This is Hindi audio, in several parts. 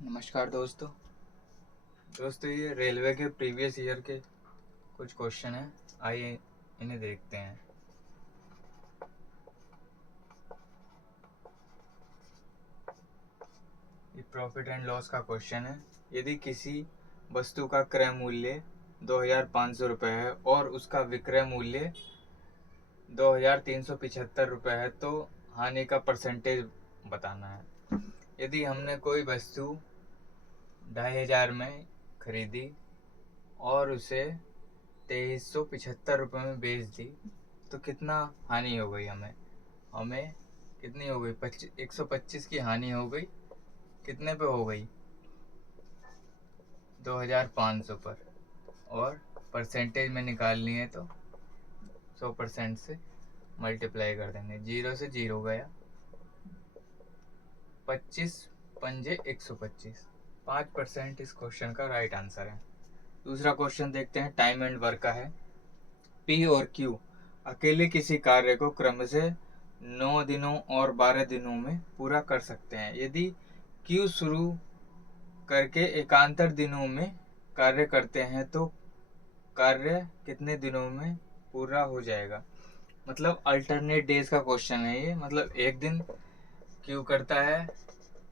नमस्कार दोस्तों ये रेलवे के प्रीवियस ईयर के कुछ क्वेश्चन हैं। आइए इन्हें देखते हैं। ये प्रॉफिट एंड लॉस का क्वेश्चन है। यदि किसी वस्तु का क्रय मूल्य 2500 रुपये है और उसका विक्रय मूल्य 2375 रुपये है तो हानि का परसेंटेज बताना है। यदि हमने कोई वस्तु 2500 में खरीदी और उसे 2375 रुपये में बेच दी तो कितना हानि हो गई हमें कितनी हो गई? 125 की हानि हो गई। कितने पे हो गई? 2500 पर। और परसेंटेज में निकालनी है तो 100% से मल्टीप्लाई कर देंगे। 0 से 0 गया, 25 पंजे 125। 5% इस क्वेश्चन का राइट आंसर है। दूसरा क्वेश्चन देखते हैं, टाइम एंड वर्क का है। पी और क्यू अकेले किसी कार्य को क्रम से 9 दिनों और 12 दिनों में पूरा कर सकते हैं। यदि क्यू शुरू करके एकांतर दिनों में कार्य करते हैं तो कार्य कितने दिनों में पूरा हो जाएगा? मतलब अल्टरनेट डेज का क्वेश्चन है ये। मतलब एक दिन क्यू करता है,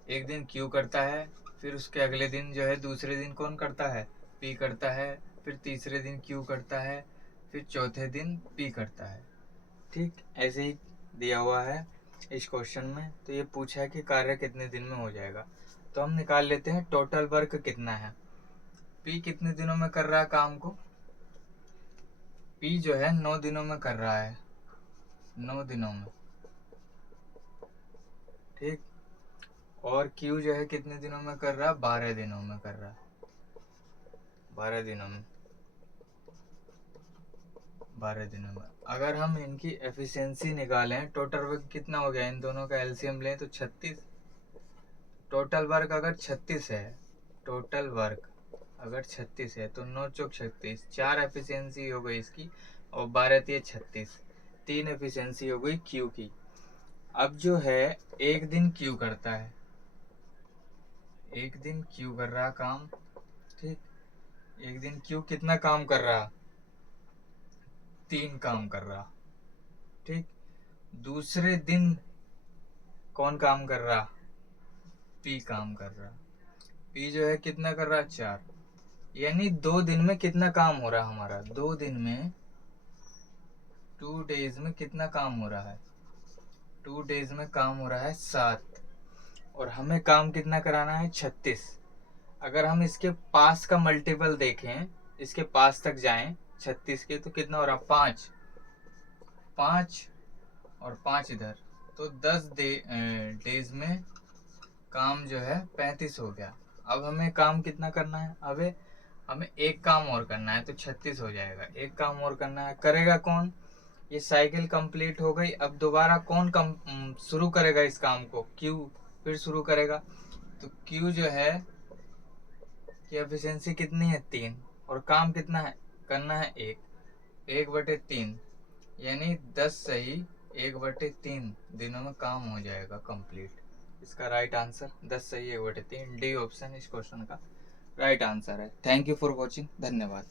एक दिन क्यू करता है, फिर उसके अगले दिन जो है दूसरे दिन कौन करता है? पी करता है, फिर तीसरे दिन क्यू करता है, फिर चौथे दिन पी करता है। ठीक ऐसे ही दिया हुआ है इस क्वेश्चन में। तो ये पूछा है कि कार्य कितने दिन में हो जाएगा। तो हम निकाल लेते हैं टोटल वर्क कितना है। पी कितने दिनों में कर रहा है काम को? पी जो है 9 दिनों में कर रहा है, 9 दिनों में। ठीक। और क्यू जो है कितने दिनों में कर रहा है? 12 दिनों में कर रहा है, 12 दिनों में, 12 दिनों में। अगर हम इनकी एफिशिएंसी निकालें, टोटल वर्क कितना हो गया? इन दोनों का एलसीएम लें तो 36। टोटल वर्क अगर 36 है, टोटल वर्क अगर 36 है तो 9 चौक 36, 4 एफिशिएंसी हो गई इसकी, और 12 तिये 36, 3 एफिशिएंसी हो गई क्यू की। अब जो है एक दिन क्यू करता है, एक दिन क्यू कर रहा काम। ठीक। एक दिन क्यू कितना काम कर रहा? 3 काम कर रहा। ठीक। दूसरे दिन कौन काम कर रहा? पी काम कर रहा। पी जो है कितना कर रहा? 4। यानी 2 दिन में कितना काम हो रहा हमारा? 2 दिन में, 2 डेज में कितना काम हो रहा है? 2 डेज में काम हो रहा है 7। और हमें काम कितना कराना है? 36। अगर हम इसके पास का मल्टीपल देखें, इसके पास तक जाएं 36 के, तो कितना हो रहा? 5। 5 और 5 इधर, तो 10 डेज में काम जो है 35 हो गया। अब हमें काम कितना करना है? अब हमें एक काम और करना है तो 36 हो जाएगा। एक काम और करना है, करेगा कौन? ये साइकिल कंप्लीट हो गई। अब दोबारा कौन शुरू करेगा इस काम को? क्यू फिर शुरू करेगा। तो क्यू जो है कि एफिशिएंसी कितनी है? 3। और काम कितना है करना है? 1/3, यानी 10 सही 1/3 दिनों में काम हो जाएगा कंप्लीट। इसका राइट आंसर 10 सही 1/3, डी ऑप्शन इस क्वेश्चन का राइट आंसर है। Thank you for watching. धन्यवाद।